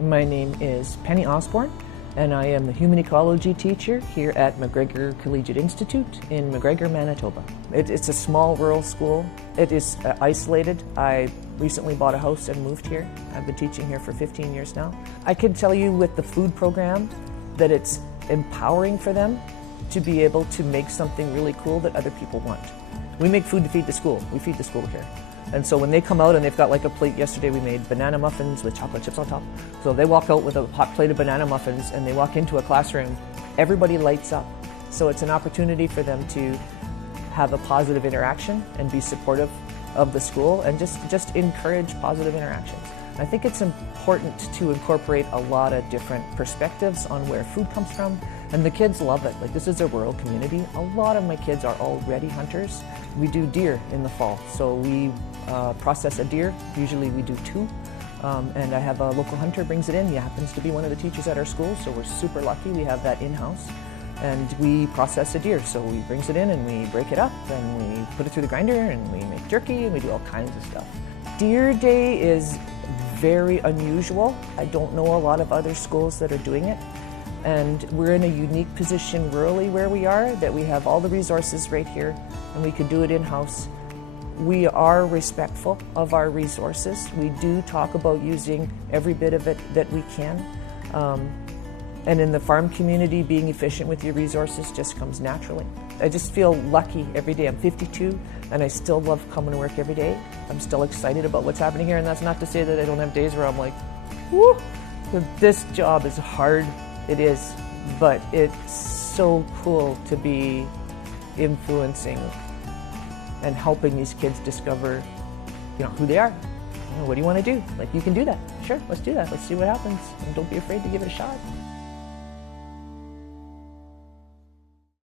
My name is Penny Osborne, and I am the human ecology teacher here at McGregor Collegiate Institute in McGregor, Manitoba. It's a small rural school. It is isolated. I recently bought a house and moved here. I've been teaching here for 15 years now. I can tell you with the food program that it's empowering for them to be able to make something really cool that other people want. We make food to feed the school. We feed the school here. And so when they come out and they've got like a plate, yesterday we made banana muffins with chocolate chips on top. So they walk out with a hot plate of banana muffins and they walk into a classroom, everybody lights up. So it's an opportunity for them to have a positive interaction and be supportive of the school and just encourage positive interactions. I think it's important to incorporate a lot of different perspectives on where food comes from, and the kids love it. Like, this is a rural community. A lot of my kids are already hunters. We do deer in the fall, so we process a deer. Usually we do 2, and I have a local hunter brings it in. He happens to be one of the teachers at our school, so we're super lucky we have that in-house. And we process a deer, so he brings it in and we break it up and we put it through the grinder and we make jerky and we do all kinds of stuff. Deer Day is very unusual. I don't know a lot of other schools that are doing it. And we're in a unique position rurally where we are, that we have all the resources right here and we can do it in-house. We are respectful of our resources. We do talk about using every bit of it that we can. And in the farm community, being efficient with your resources just comes naturally. I just feel lucky every day. I'm 52 and I still love coming to work every day. I'm still excited about what's happening here, and that's not to say that I don't have days where I'm like, whoo, this job is hard. It is, but it's so cool to be influencing and helping these kids discover, who they are. What do you want to do? Like, you can do that. Sure, let's do that. Let's see what happens. And don't be afraid to give it a shot.